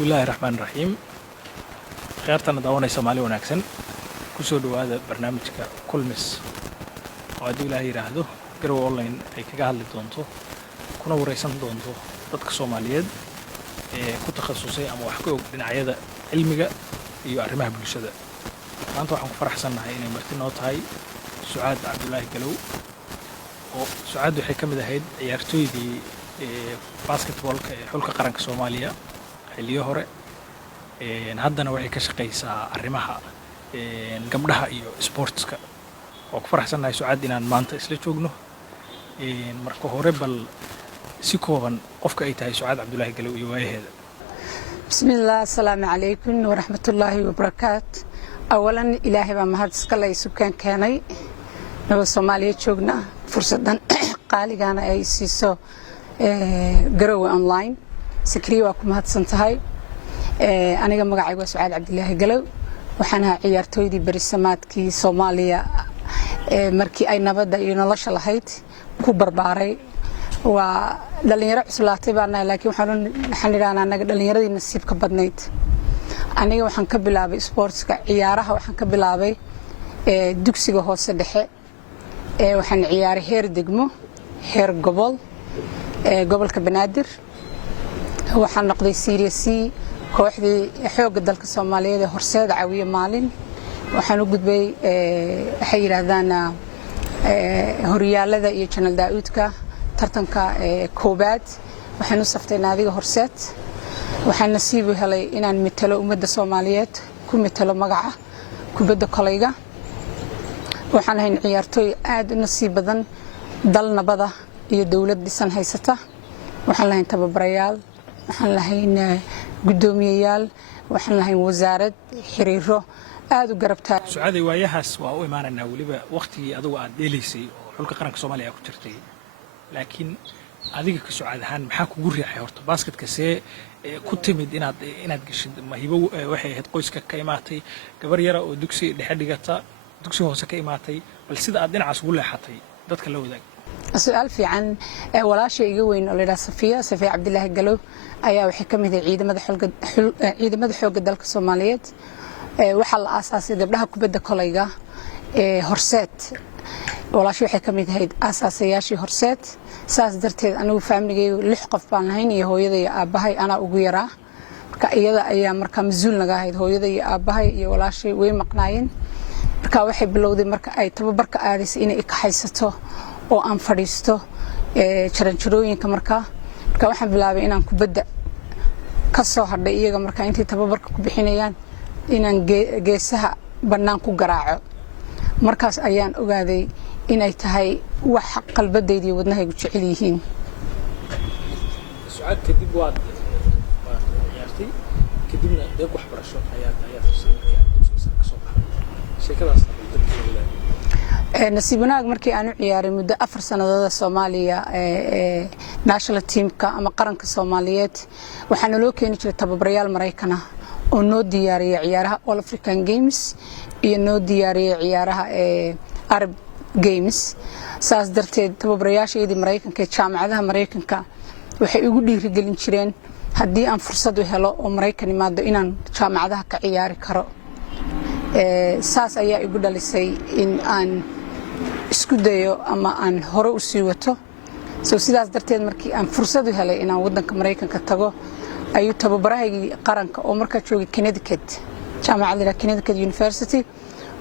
بسم الله الرحمن الرحيم. خيارتنا داونا سومالي وناكسن كسو دواada barnaamijka kulmis oo hadii Ilaahay yiraahdo garow online ay kaga hadli doonto kuna wareysan doonto dadka Soomaaliyeed ee ku takhasusay ama wax ka og dhinacyada cilmiga iyo arrimaha bulshada. Maanta waxaan ku faraxsanahay inay marti noo tahay Sucaad Cabdullaahi Galow oo Sucaad waxay ka mid ahayd ciyaartooydii basketballka ee xulka qaranka Soomaaliya xilliyo hore haddana waxay ka shaqeysaa arrimaha gabdhaha iyo sportska oo ku faraxsanahay Sucaad inaan maanta isla joogno marka hore bal si kooban qofka ay tahay Sucaad Cabdullaahi Galow iyo waayaheeda. bismillaah assalaamu calaykum waraxmatullaahi wabarakaatu. awalan ilaahay baa mahad iska leh subkaan keenay nabad Soomaaliya joogna fursadan qaaligaana ay siiso garow online sikriyo waa ku mahadsan tahay. aniga magacaygu waa Sucaad Cabdullaahi Galow waxaan ahaa ciyaartooydii barisamaadkii Soomaaliya markii ay nabadda iyo nolosha lahayd ku barbaaray. waa dhalinyaro cuslaatay baan laakiin waxaan idhahnaa anaga dhalinyaradii nasiibka badnayd. aniga waxaan ka bilaabay sportska ciyaaraha waxaan ka bilaabay dugsiga hoose dhexe waxaan ciyaaray heer degmo heer gobol gobolka Banaadir waxaan noqday Serie C kooxdii xoogga dalka Soomaaliyeed ee horseed caawiye maalin waxaan u gudbay waxay yiraahdaan horyaalada iyo channel daa'uudka tartanka koobaad waxaan u saftay naadiga horseed waxaan nasiib u helay inaan metelo ummadda Soomaaliyeed ku metelo magaca kubadda kolayga. waxaan ahay ciyaartooy aad u nasiib badan dal nabada iyo dawlad dhisan haysata. waxaan lahayn tababarayaal waxaan lahayn gudoomiyayaal waxaan lahayn wasaarad xiriiro aad u garabtaa. Sucaad waayahaas waa u imaanayna waliba waqtigii adigu aad dheelaysay oo xulka qaranka Soomaaliya ku jirtay laakiin adiga ka Sucaad ahaan maxaa kugu riixay horta basketka see ku timid inaad gashid mahibo waxay ahayd qoyska ka imaatay gabar yar oo dugsi dhexe dhigata dugsi hoose ka imaatay bal sida aad dhinacaas ugu leexatay dadka la wadaag. su'aal fiican walaashay iga weyn oo leedahay Safiya Cabdullaahi Galow ayaa waxay ka mid ahayd ciidamada xoogga dalka Soomaaliyeed waxa la aasaasay gabdhaha kubadda kolayga horseed. walaashay waxay ka mid ahayd aasaasayashii horseed saas darteed anigu familygaygu 6 qof baan lahayn iyo hooyaday iyo aabahay ana ugu yaraa marka iyada ayaa marka mas'uul naga ahayd hooyaday iyo aabahay iyo walaashay way maqnaayeen marka waxay bilowday marka ay tababarka aadaysay inay ka haysato oo aan fadhiisto jaranjarooyinka marka waxaan bilaabay inaan kubadda ka soo hadhay iyaga marka intii tababarka ku bixinayaan inaan geesaha bannaan ku garaaco markaas ayaan ogaaday inay tahay wax qalbadayda iyo wadnahaygu jecel yihiin. Sucaad kadib waad ciyaartay kadibna deeq waxbarasho ayaa ka soo baxay sheekadaas nasiib wanaag markii aan u ciyaaray muddo 4 sanadood Soomaaliya national teamka ama qaranka Soomaaliyeed waxaana loo keenay jiray tababarayaal Mareykan ah oo noo diyaariyay ciyaaraha All African Games iyo noo diyaariyay ciyaaraha Arab Games. saas darteed tababarayaasheedii Mareykanka ee jaamacadaha Mareykanka waxay ugu dhiirigelin jireen haddii aan fursad u helo oo Mareykan imaado inaan jaamacadaha ka ciyaari karo. saas ayaa igu dhalisay in aan isku dayo ama aan hore u sii wato. sidaas darteed markii aan fursad u helay inaan wadanka Mareykanka tago ayuu tababarahaygi qaranka oo markaa joogay Connecticut jaamacadda Connecticut University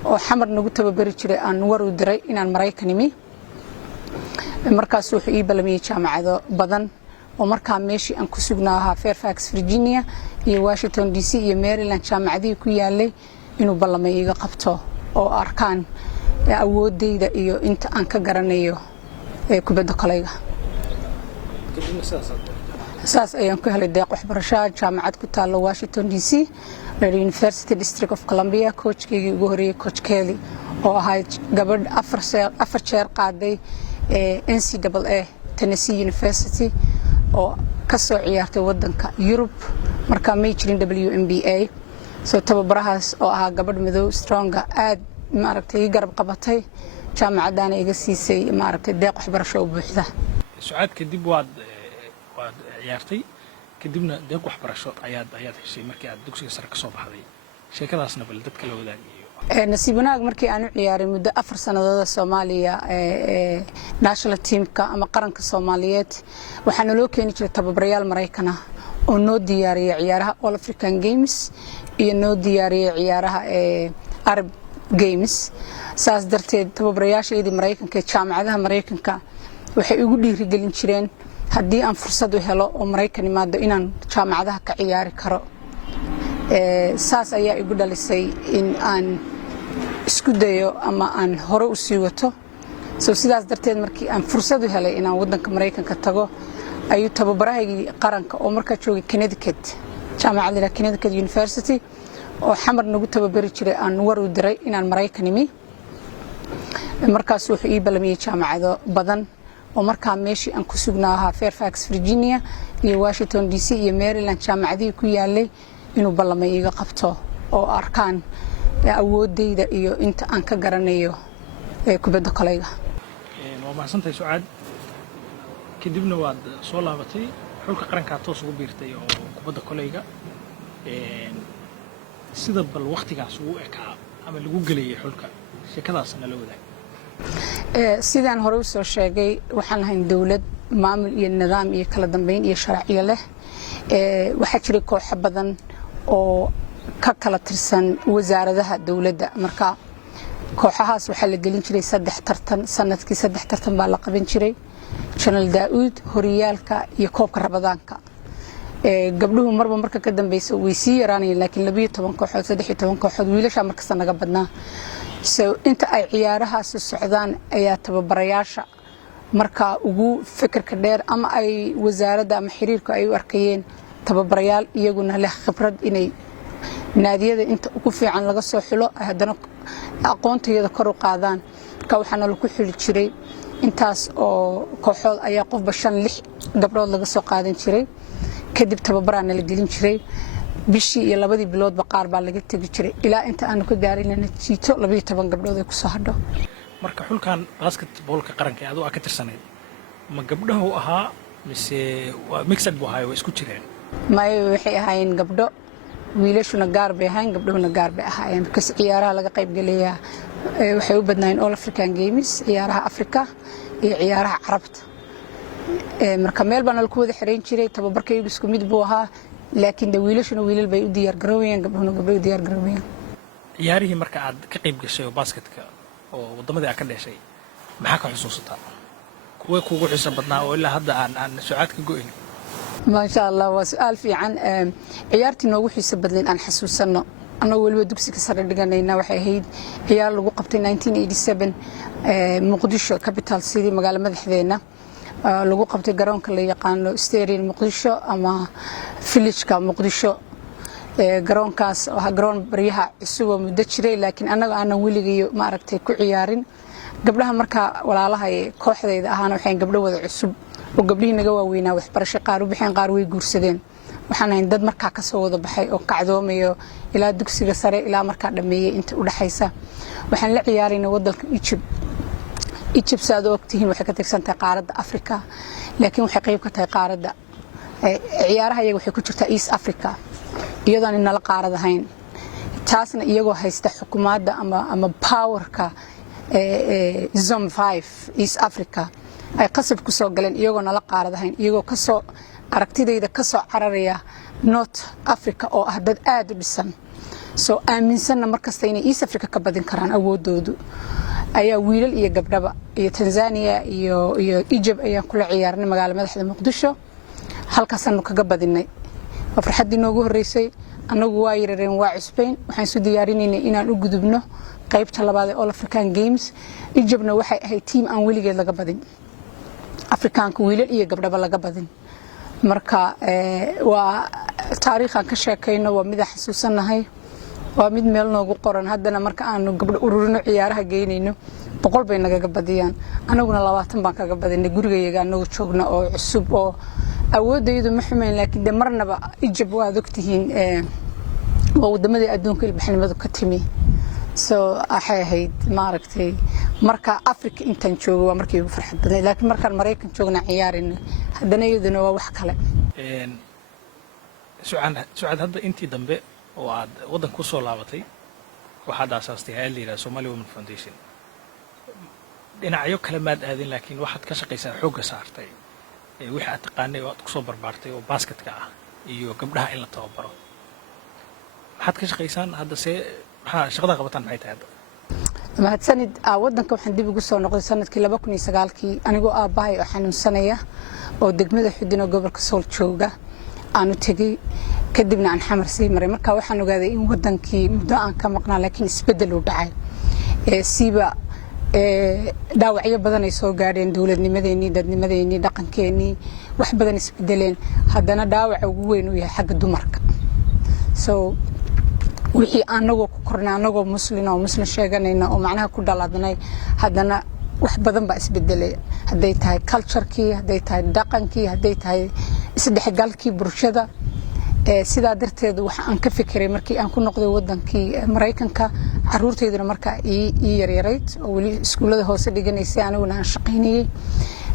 oo xamar nagu tababari jiray aan war u diray inaan Mareykan imi. markaas wuxuu ii ballamiyay jaamacado badan oo markaa meeshii aan ku sugnaa Fairfax Virginia iyo Washington DC iyo Maryland jaamacadii ku yaalay inuu ballamay iga qabto oo arkaan awoodayda iyo inta aan ka garanayo kubadda kolayga. saas ayaan ku helay deeq waxbarasho jaamacad ku taalo Washington DC University District of Columbia coachkeygii ugu horeeyay coach Kelly oo ahayd gabadh 4 jeer qaaday NCAA Tennessee University oo ka soo ciyaartay wadanka Europe marka ma jirin WNBA tababarahaas oo ahaa gabadh madow stronga aad maaragtay garab qabatay jaamacadana iga siisay maaragtay deeq waxbarasho buuxda. Sucaad kadib waad ciyaartay kadibna deeq waxbarasho ayaad heshay markii aad dugsiga sare ka soo baxday sheekadaasna bal dadka la wadaagayo. nasiib wanaag markii aan u ciyaaray muddo 4 sannadood Soomaaliya national teamka ama qaranka Soomaaliyeed waxaana loo keeni jiray tababarayaal Mareykan ah oo noo diyaariyay ciyaaraha All African Games iyo noo diyaariyay ciyaaraha Arab Games. saas darteed tababarayaashaydii Mareykanka ee jaamacadaha Mareykanka waxay ugu dhiirigelin jireen haddii aan fursad u helo oo Mareykan imaado inaan jaamacadaha ka ciyaari karo. saas ayaa igu dhalisay in aan isku dayo ama aan hore u sii wato. sidaas darteed markii aan fursad u helay inaan wadanka Mareykanka tago ayuu tababarahaygii qaranka oo markaa joogay Connecticut jaamacadda Connecticut University oo xamar nagu tababari jiray aan war u diray inaan Mareykan imi. markaas wuxuu ii ballamiyay jaamacado badan oo markaa meeshii aan ku sugnaa Fairfax Virginia iyo Washington DC iyo Maryland jaamacadii ku yaalay inuu ballamay iga qabto oo arkaan awoodayda iyo inta aan ka garanayo kubadda kolayga. waa mahadsantahay Sucaad. kadibna waad soo laabatay xulka qaranka toos ugu biirtay oo kubadda kolayga sida bal waqtigaas uu ekaa ama lagu galiyay xulka sheekadaasna la wadaag. sidaan hore u soo sheegay waxaan ahay dawlad maamul iyo nidaam iyo kala dambeyn iyo sharciyo leh. waxaa jiray kooxo badan oo ka kala tirsan wasaaradaha dawladda. marka kooxahaas waxaa la gelin jiray 3 tartan sanadkii 3 tartan baa la qaban jiray Channel Daud horyaalka iyo koobka Rabadaanka. gabdhuhu marba marka ka dambeysay way sii yaraanayeen laakiin 12 kooxood 13 kooxood wiilasha markasta naga badnaa. inta ay ciyaarahaas socdaan ayaa tababarayaasha marka ugu fikirka dheer ama ay wasaaradda ama xiriirku ay u arkayeen tababarayaal iyaguna leh khibrad inay naadiyada inta ugu fiican laga soo xulo haddana aqoontayada kor u qaadaan. ka waxaana lagu xili jiray intaas oo kooxood ayaa qofba 5-6 gabdhood laga soo qaadan jiray kadib tababaraana la gelin jiray bishii iyo 2 biloodba qaar baa laga tagi jiray ilaa inta aanu ka gaarin natiijo 12 gabdhood ay ku soo hadho. marka xulkan basketballka qaranka aad u ka tirsaneed ma gabdhahu ahaa mise waa mixed buu ahaa oo isku jireen? waxay ahaayeen gabdho wiilashuna gaar bay ahaayeen gabdhuhuna gaar bay ahaayeen because ciyaaraha laga qayb galaya waxay u badnaayeen All African Games ciyaaraha Afrika iyo ciyaaraha Carabta. marka meel baan ku wada xireen jiray tababarkaygu isku mid buu ahaa laakiin wiilashuna wiilal bay u diyaar garoobeen gabdhuhuna gabdho u diyaar garoobeen. ciyaarihii marka aad ka qayb gashay basketka oo wadamadii aad ka dhashay maxaa ka xusuusataa kuwa kuugu xiiso badnaa oo ilaa hadda aan Sucaad ka go'in? ما شاء الله وسؤال في عن عيارتي نوgu xiiso badleen aan xasuusano anoo waliba dugsiga sare dhiganayna waxay ahayd ciyaar lagu qabtay 1987 Muqdisho capital city magaalada madaxdeena lagu qabtay garoonka la yaqaano Stadium Muqdisho ama Village-ka Muqdisho. garoonkaas oo garoon bariyaha cusub muddo jiray laakiin anaga aan weligiyo ma aragtay ku ciyaarin. gabdhaha marka walaalaha kooxdayda ahaan waxay gabdho wada cusub oo gabdhihii naga waaweynaa waxbarasho qaar u bixin qaar way guursadeen. waxaan ahayn dad markaa ka soo wada baxay oo kacdoomayo ilaa dugsiga sare ilaa markaa dhameeyay inta u dhaxaysa. waxaan la ciyaaraynay wadanka Egypt saad ogtihiin waxay ka tirsantahay qaaradda Afrika laakiin waxay qayb ka tahay qaaradda ciyaaraha iyaga waxay ku jirtaa East Africa iyadoo aan nala qaarad ahayn. taasna iyagoo haysta xukuumadda ama powerka Zone 5 East Africa ay qasab ku soo galeen iyagoo nala qaarad ahayn iyagoo ka soo aragtidayda ka soo cararaya North Africa oo ah dad aad u dhisan soo aaminsanna markasta inay East Africa ka badin karaan awoodoodu ayaa wiilal iyo gabdhaba iyo Tanzania iyo Egypt ayaa kula ciyaarnay magaalada madaxda Muqdisho halkaas aanu kaga badinay. farxadii noogu horeysay anagu waa yareen waa Spain waxaan soo diyaarinaynay inaan u gudubno qaybta labaad ee All African Games. Egyptna waxay ahayd team aan weligeed laga badin Afrikaanka wiilal iyo gabdhaba laga badin. marka waa taariikhan ka sheekayno waa mid xasuusanahay waa mid meel noogu qoran haddana marka aanu gabdho ururino ciyaaraha geynayno 100 bay naga badiyaan anaguna 20 baan kaga badinay gurigayaga anagu joogna oo cusub oo awoodaydu ma xumeyn laakiin marnaba Egypt waa ogtihiin oo wadamadii adduunka ilbaxnimadu ka timi soo ahayd ma aragtay marka Afrika intaan joogo waa markii ugu farxad badan laakiin markaan Mareykan joogna ciyaarin haddana iyaduna waa wax kale. سعاد هذا أنتي دمبه وعاد وضن كوسو لعبتي وحد أساستي هاي اللي سومالي وومن فاونديشن dhinacyo kale maad aadin laakiin waxaad ka shaqaysaa xoogga saartay wixii aad taqaanay oo aad ku soo barbaartay oo basketka ah iyo gabdhaha in la tababaro maxaad ka shaqaysaan hadda see maxaa shaqada qabataan maxay tahay hadda mahadsanid wadanka waxaan dib ugu soo noqday sanadkii 2009kii anigoo aabahay oo xanuunsanaya oo degmada Xudin oo gobolka Sool jooga aanu tagay kadibna aan xamar sii maray marka waxaan ogaaday in wadankii muddo aan ka maqnaa laakiin isbedel u dhacay siiba dhaawacyo badan ay soo gaadheen dawladnimadeennii dadnimadeennii dhaqankeennii wax badan isbedeleen haddana dhaawaca ugu weyn uu yahay xagga dumarka so wixii anagoo ku kornay anagoo muslim sheeganayna oo macnaha ku dhaladnay haddana wax badan baa isbedelay hadday tahay culture-kii hadday tahay dhaqankii hadday tahay isdhexgalkii bulshada sidaa darteed waxa aan ka fikiray markii aan ku noqday wadankii Mareykanka caruurteeduna marka ii yaryarayd oo wali iskuulada hoose dhiganaysay aniguna aan shaqaynayay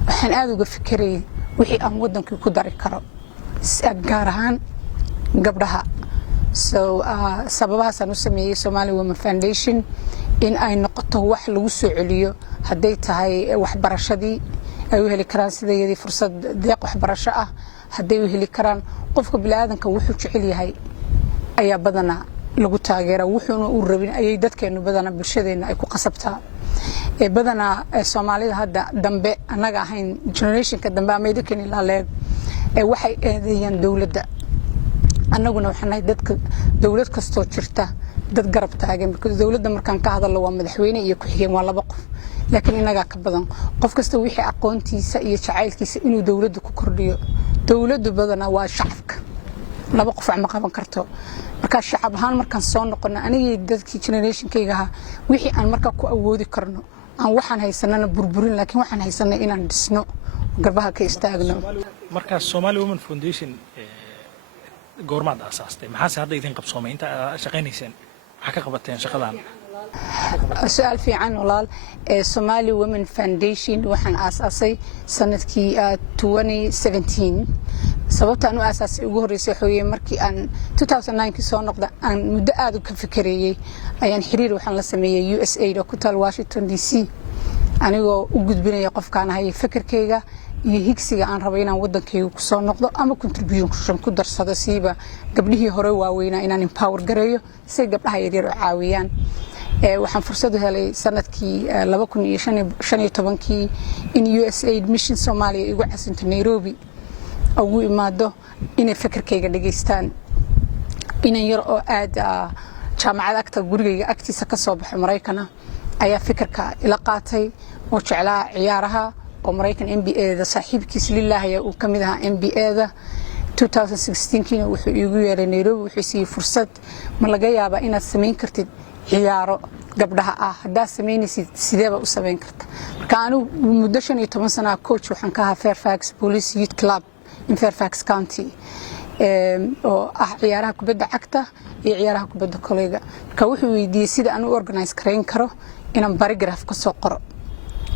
waxaan aad uga fikiray wixii aan wadankii ku dari karo gaar ahaan gabdhaha so sababahaas aan u sameeyay Somali Women Foundation in ay noqoto wax lagu soo celiyo hadday tahay waxbarashadii ay u heli karaan sidayadii fursad deeq waxbarasho ah hadday u heli karaan qofka bilaadanka wuxuu jecel yahay ayaa badana lagu taageeraa wuxuuna u rabin ayay dadkeenu badana bulshadeena ay ku qasabtaa badana Soomaalida hadda dambe anaga ahayn generationka dambe ama idinkan ilaaleed waxay eedeeyaan dawladda annaguna waxaan nahay dadka dawlad kastoo jirta dad garab taagan because dawladda markaan ka hadalno waa madaxweyne iyo ku xigeen waa laba qof laakiin inaga ka badan qof kasta wixii aqoontiisa iyo jacaylkiisa inuu dawladda ku kordhiyo dawladdu badana waa shacabka laba qof ma qaban karto marka shacab ahaan markaan soo noqono anigii dadkii generationkayga wixii aan marka ku awoodi karno aan waxaan haysanana burburin laakiin waxaan haysanay inaan dhisno garbaha ka istaagno marka Somali Women Foundation goormaad asaastay maxaa hadda idin qabsoomay inta shaqaynayseen waxa ka qabateen shaqadan su'aal fiican walaal Somali Women Foundation waxaan asaasay sanadkii 2017 sababta aan u asaasay ugu horeysay xooyay markii aan 2009 soo noqday aan muddo aad u ka fikireeyay ayaan xiriir waxaan la sameeyay USAID oo ku taal Washington DC anigoo u gudbinaya qofkaan ahay fikirkayga iyo higsiga aan rabay inaan wadankayga ku soo noqdo ama contribution ku darsado siiba gabdhihii hore waaweynaa inaan empower gareeyo si gabdhaha yaryar u caawiyaan waxaan fursad u helay sanadkii 2015 in USAID mission Soomaaliya igu casinto Nairobi ugu imaado inay fikirkayga dhageystaan inan yar oo aad jaamacad agta gurigayga agtiisa ka soo baxay Mareykanka ayaa fikirka ila qaatay oo jeclaa ciyaaraha oo Mareykan NBA-da saaxiibkiis Lillaahi uu kamid ahaa NBA-da 2016 wuxuu igu yeeray Nairobi wuxuu siiyay fursad ma laga yaabaa inaad sameyn kartid ciyaaro gabdhaha hadda sameynaysid sideeba u sameyn kartaa marka anu muddo 15 sano coach waxaan ka ahaa Fairfax Police Youth Club in Fairfax County oo ciyaaraha kubadda cagta iyo ciyaaraha kubadda kolayga marka wuxuu weydiiyay sida aan u organize kareyn karo inaan barigraph ka soo qoro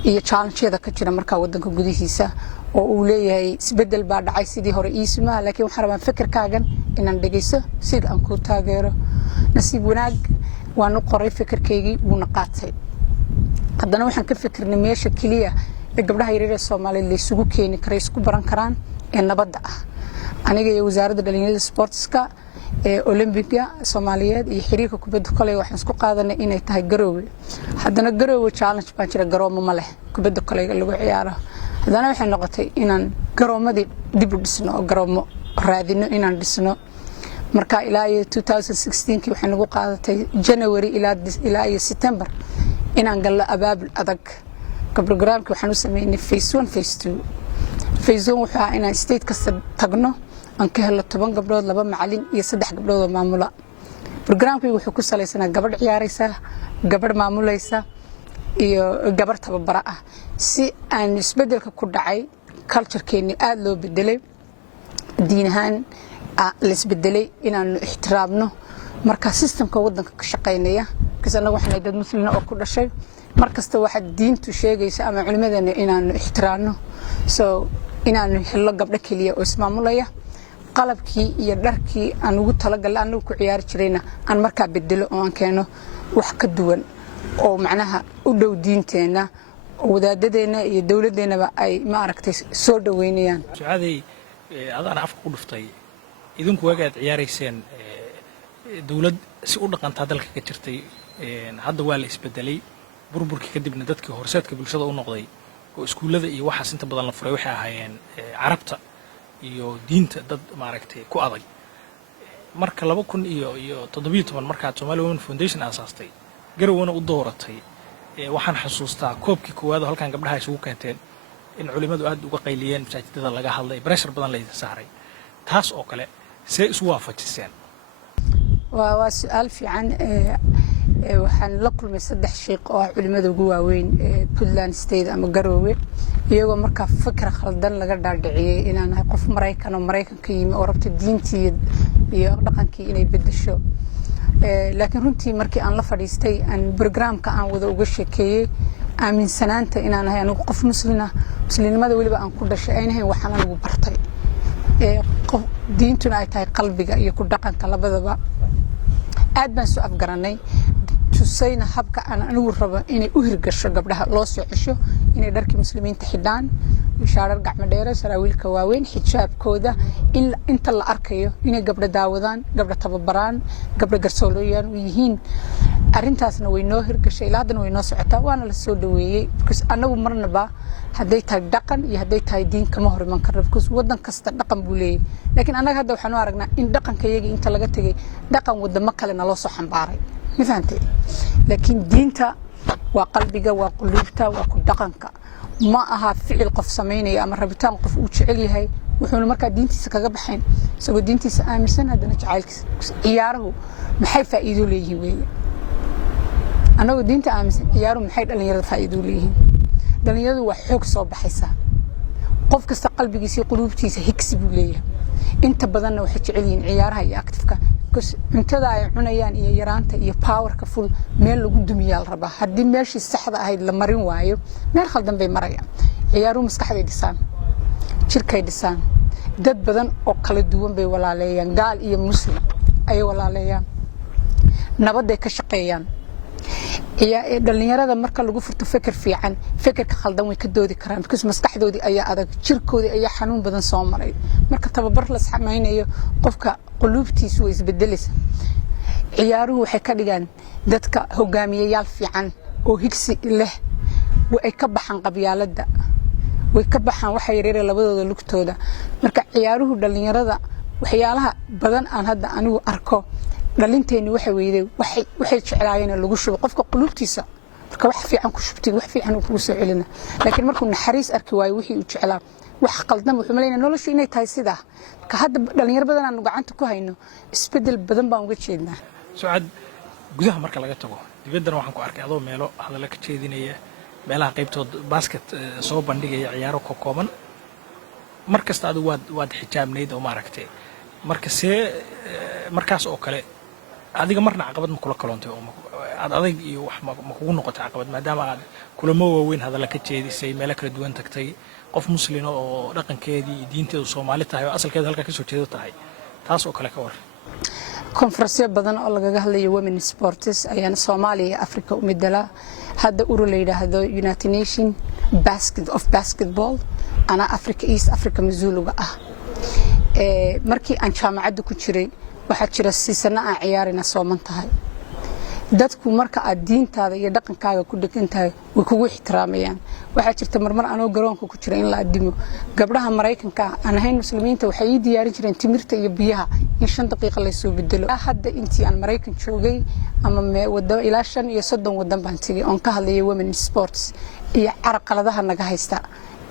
iyo challenge-yada ka jira marka wadanka gudihiisa oo uu leeyahay isbedel baa dhacay sidii hore iisuma laakiin waxaan rabaa fikirkaagan inaan dhageysto si aan ku taageero nasiib wanaag waan u qoray fikirkaygii wuu naqaatay haddana waxaan ka fikirnay meesha kaliya ee gabdhaha yaryar ee Soomaaliyeed la isugu keeni karo isku baran karaan ee nabadda aniga iyo wasaaradda dhalinyarada sportska ee Olympiga Soomaaliyeed iyo xiriirka kubadda kolayga waxaan isku qaadanay inay tahay Garowe haddana Garowe challenge baa jira garoomo ma leh kubadda kolayga lagu ciyaaro haddana waxay noqotay inaan garoomadii dib u dhisno oo garoomo raadino inaan dhisno marka ilaa 2016 waxay nagu qaadatay January ilaa September inaan galno abaabul adag programka waxaan u sameeynay phase 1 phase 2 phase 1 waxa inaan state kasta tagno aan ka helo 10 gabdhood 2 macallin iyo 3 gabdhood oo maamula programku wuxuu ku saleysanaa gabadh ciyaaraysa gabadh maamulaysa iyo gabadh tababara si aan isbedelka ku dhacay culture-keeni aad loo bedelay diin ahaan la isbedelay inaan ixtiraamno marka systemka wadanka ka shaqeynaya kasana waxaan dad muslimiin oo ku dhashay markasta waxa diintu sheegaysa ama culimadeena inaan ixtiraamno so inaan helo gabdho kaliya oo ismaamulaya qalabkii iyo dharkii aan ugu talagalay anagu ku ciyaari jirayna aan markaa bedelo oo aan keeno wax ka duwan oo macnaha u dhow diinteena wadaadadeena iyo dawladeennaba ay ma aragtay soo dhaweynayaan. Su'aaday adaan afka ku dhuftay idinku wagaad ciyaarayseen dawlad si u dhaqanta dalka ka jirtay hadda waa la isbedelay burburkii kadibna dadkii horseedka bulshada u noqday oo iskuulada iyo waxaas inta badan la furay waxay ahaayeen carabta iyo diinta dad maaragtay ku adag marka 2017 marka Somali Women Foundation aasaastay garowana u dooratay waxaan xasuustaa koobkii koowaad halkan gabdhaha isugu keenteen in culimadu aad uga qayliyeen masaajidada laga hadlay pressure badan la saaray taas oo kale see isu waafajiseen. waa su'aal fiican waxaan la kulmay 3 sheekh oo culimada ugu waaweyn Puntland State ama Garowe iyagoo markaa fikir khaldan laga dhaadhiciyay inaan ahay qof Mareykan oo Mareykanka yimi oo rabta diintii iyo dhaqankii inay bedesho laakiin runtii markii aan la fadhiistay aan barnaamijka aan wada uga sheekeeyay aaminsanaanta inaan ahay anigu qof muslimnimada waliba aan ku dhashay aynahay waxaan anigu bartay qof diintuna ay tahay qalbiga iyo ku dhaqanka labadaba aad baan soo afgaranay tusayna habka aan anigu rabo inay u hirgasho gabdhaha loo soo cesho inay dharkii muslimiinta xidhaan shaarar gacmo dheer saraawiilka waaweyn xijaabkooda inta la arkayo inay gabdha daawadaan gabdha tababaraan gabdha garsoorayaan u yihiin arintaasna way noo hirgashay ilaa hadana way noo socotaa waana la soo dhaweeyay because anagu marnaba haday tahay dhaqan iyo haday tahay diin kama hor iman karno because wadan kasta dhaqan buu leeyahay laakiin anaga hadda waxaan u aragnaa in dhaqankayaga inta laga tagay dhaqan wadamo kale naloo soo xambaaray ma fahantay laakiin diinta waa qalbiga waa quluubta waa ku dhaqanka ma aha ficil qof sameynaya ama rabitaan qof uu jecel yahay wuxuu markaa diintiisa kaga baxayn isagoo diintiisa aaminsan hadana jacaylkiisa ciyaaruhu maxay faa'iido leeyihiin weeye anagu diinta aaminsan ciyaaruhu maxay dhalinyarada faa'iido leeyihiin dhalinyaradu waa xoog soo baxaysa qof kasta qalbigiisa iyo quluubtiisa higsi buu leeyahay inta badanna waxay jecel yihiin ciyaaraha iyo active-ka cuntada ay cunayaan iyo yaraanta iyo powerka full meel lagu dumiyaa la rabaa haddii meeshii saxda ahayd la marin waayo meel khaldan bay marayaan ciyaaruhu maskaxday dhisaan jirkay dhisaan dad badan oo kala duwan bay walaaleeyaan gaal iyo muslim ay walaaleeyaan nabaday ka shaqeeyaan dhalinyarada marka lagu furto fikir fiican fikirka khaldan way ka doodi karaan because maskaxdoodii ayaa adag jirkoodii ayaa xanuun badan soo maray marka tababar la samaynayo qofka quluubtiisu way isbedelaysaa ciyaaruhu waxay ka dhigaan dadka hogaamiyayaal fiican oo higsi leh way ka baxaan qabyaalada way ka baxaan waxa yareeray labadooda lugtooda marka ciyaaruhu dhalinyarada waxyaalaha badan aan hadda anigu arko dhalinteeni waxa weeyday waxay jeclaayeen lagu shubo qofka quluubtiisa marka wax fiican ku shubtay wax fiican uu ku soo celina laakiin markuu naxariis arki waayo wixii uu jeclaa wax qaldan wuxuu maleeyahay noloshu inay tahay sida ka hadda dhalinyar badan aan gacanta ku hayno isbedel badan baan uga jeednaa su'aad gudaha marka laga tago dibaddana waxaan ku arkay adoo meelo hadal ka jeedinaya meelaha qaybtood basket soo bandhigaya ciyaaro kooban markasta aad waad xijaabnayd oo maaragtay markaas oo kale adiga marna caqabad ma kula kaloontay oo aad adag iyo wax ma kugu noqotay caqabad maadaama aad kulamo waaweyn hadal ka jeedisay meel kala duwan tagtay qof muslim oo dhaqankeedii iyo diinteedu Soomaali tahay oo asalkeedu halka ka soo jeedo tahay taas oo kale ka war konferensiyo badan oo laga hadlayo women sports ayaan Soomaaliya Afrika u midala hadda urur la yiraahdo United Nations basketball ana Africa East Africa masuuluga ah markii aan jaamacadda ku jiray waxa jira siisana aan ciyaarina Soomaan tahay dadku marka aad diintaada iyo dhaqankaaga ku dhagantahay way kugu ixtiraamayaan waxa jirta marmar anoo garoonka ku jira in la adimo gabdhaha Mareykanka aan ahayn muslimiinta waxay diyaarin jireen timirta iyo biyaha in 5 daqiiqo la soo bedelo hadda intii aan Mareykan joogay ama wada ilaa 5 iyo 30 wadan baan tagay oo ka hadlayay women sports iyo carqaladaha naga haysta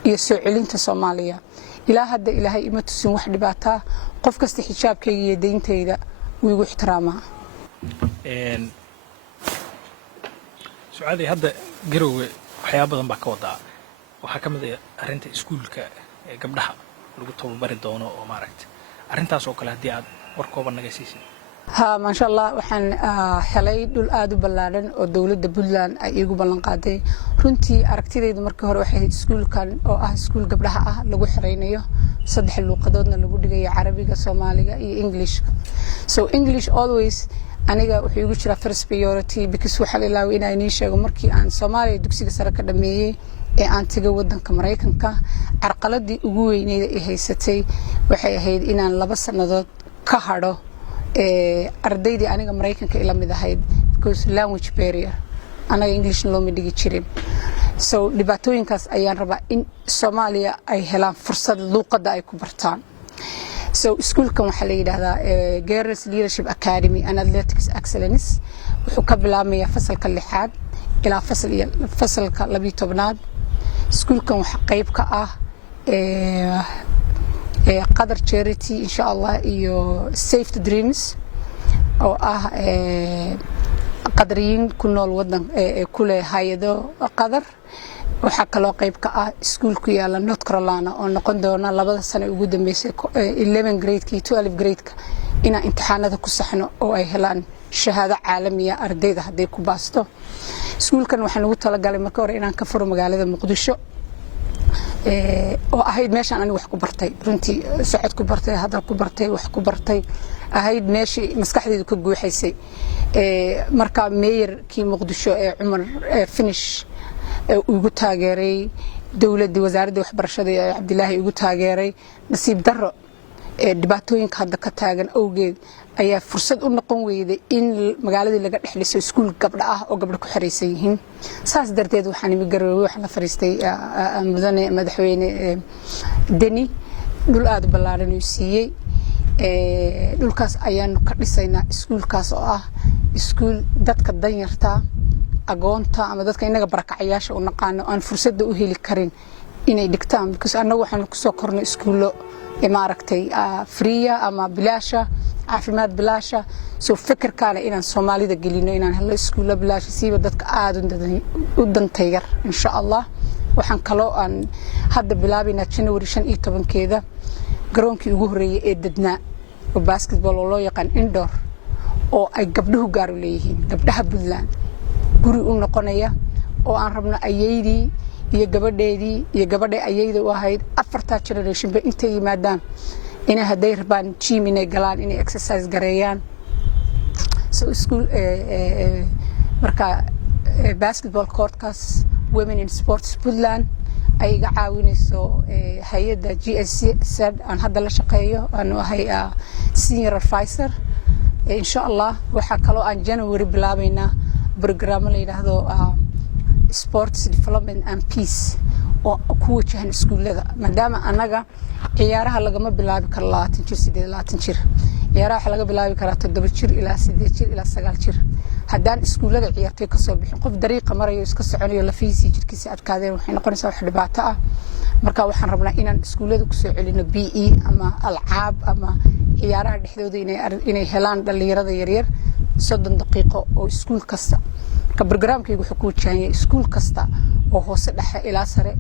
iyo soo celinta Soomaaliya ilaa hadda ilaahay ima tusin wax dhibaato qof kasta xijaabkayga iyo deentayda wuu igu ixtiraamaa su'aadi hadda Garowe waxyaabo badan baa ka wadaa waxa kamid ah arinta iskuulka ee gabdhaha lagu tababari doono oo maaragtay arintaas oo kale hadii aad war kooban naga siisid ما شاء الله waxaan helay dhul aad u ballaaran oo dawladda Puntland ay igu ballan qaaday runtii aragtidaydu markii hore waxay iskuulkan oo ah iskuul gabdhaha ah lagu xireynayo saddex luuqadoodna lagu dhigayo carabiga soomaaliga iyo englishka so english always aniga wuxuu igu jiraa first priority because waxa la ilaawo inay nii sheego markii aan Soomaaliya dugsiga sare ka dhameeyay ee aan tagay wadanka Mareykanka carqaladii ugu weyneyd ee haysatay waxay ahayd inaan 2 sanadood ka hadho ardaydii aniga Mareykanka ila mid ahayd because language barrier anaga English loo midigi jirin so dhibaatooyinkaas ayaan rabaa in Soomaaliya ay helaan fursad luuqada ay ku bartaan so schoolkan waxa la yiraahdaa Girls Leadership Academy and Athletics Excellence wuxuu ka bilaabmaya fasalka 6aad ilaa fasalka 12aad schoolkan waxa qayb ka ah qadar charity insha Allah iyo Safe to Dreams oo ah qadariin ku nool wadan ku leh hay'ado qadar waxa kale qayb ka ah school ku yaala North Carolina oo noqon doona 2 sano ugu dambeysay 11 grade ki 12 grade ka ina imtixaanada ku saxno oo ay helaan shahaado caalamiya ardayda haday ku baasto schoolkan waxaan ugu talagalay marka hore inaan ka furo magaalada Muqdisho oo ahayd meeshan aniga wax ku bartay runtii socod ku bartay hadal ku bartay wax ku bartay ahayd meeshii maskaxdeedu ka guuxaysay marka mayorkii Muqdisho ee Umar finish ugu taageeray dawladda wasaaradda waxbarashada ee Cabdilaahi ugu taageeray nasiib darro dhibaatooyinka hadda ka taagan awgeed ayaa fursad u noqon weyday in magaalada laga dhexliso iskuul gabdha ah oo gabdho ku xireysan yihiin saas darteed waxaan imi garoobay waxaan la fariistay mudane madaxweyne Deni dhul aad ballaaran uu siiyay dhulkaas ayaan ka dhisaynaa iskuulkaas oo ah iskuul dadka danyarta agoonta ama dadka inaga barakacayaasha u naqaano aan fursad u heli karin inay dhigtaan because anagu waxaan ku soo kornay iskuulo maaragtay free ama bilaasha caafimaad bilaasha soo fikirkaana inaan Soomaalida gelino inaan helo iskuulo bilaasha siiba dadka aad u dantayar insha Allah waxaan kaloo aan hadda bilaabina January 15keeda garoonkii ugu horeeyay ee dadna oo basketball loo yaqaan indoor oo ay gabdhuhu gaar u leeyihiin gabdhaha Puntland guri u noqonaya oo aan rabno ayeydii iyo gabadheedii iyo gabadhay ayeyda u ahayd 4 generation ba intay yimaadaan inay haday rabaan gym inay galaan inay exercise gareeyaan so school marka basketball courtkaas Women in Sports Puntland ay iga caawinayso hay'adda GSC aan hadda la shaqeeyo aan ahay senior advisor insha Allah waxa kale oo aan January bilaabayna program la yiraahdo Sports Development and Peace oo ku wajahan iskuulada maadaama anaga ciyaaraha lagama bilaabi karo 20 jir 28 jir ciyaaraha laga bilaabi karaa 7 jir ilaa 8 jir ilaa 9 jir haddaan iskuulada ciyaartay ka soo bixin qof dariiqa marayo iska soconayo la fiisi jirkiisa adkaadeen waxay noqonaysaa wax dhibaato ah marka waxaan rabnaa inaan iskuulada ku soo celino PE ama alcaab ama ciyaaraha dhexdooda inay helaan dhalinyarada yaryar 30 daqiiqo oo iskuul kasta ka barnaamijkaygu wuxuu ku wajahan iskuul kasta oo hoose dhexe ilaa sare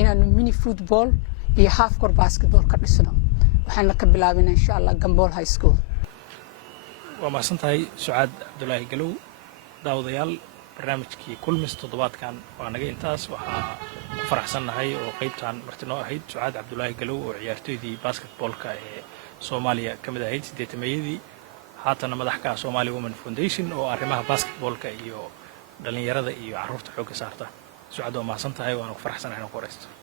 inaan mini football iyo half court basketball ka dhisno waxaan ka bilaabinaa insha Allah Gambool High School waa maasantahay Sucaad Cabdulaahi Galow daawadayaal barnaamijkii kulmis toddobaadkan waa naga intaas waxaa ku faraxsanahay oo qaybtan martino ahayd Sucaad Cabdulaahi Galow oo ciyaartoydii basketballka ee Soomaaliya kamid ahayd 8meeyadii haatan madaxka Somali Women Foundation oo arrimaha basketballka iyo dhalinyarada iyo carruurta xoog ka saarta Sucaad waa maasantahay waan ku faraxsanahay inaan ku wareysto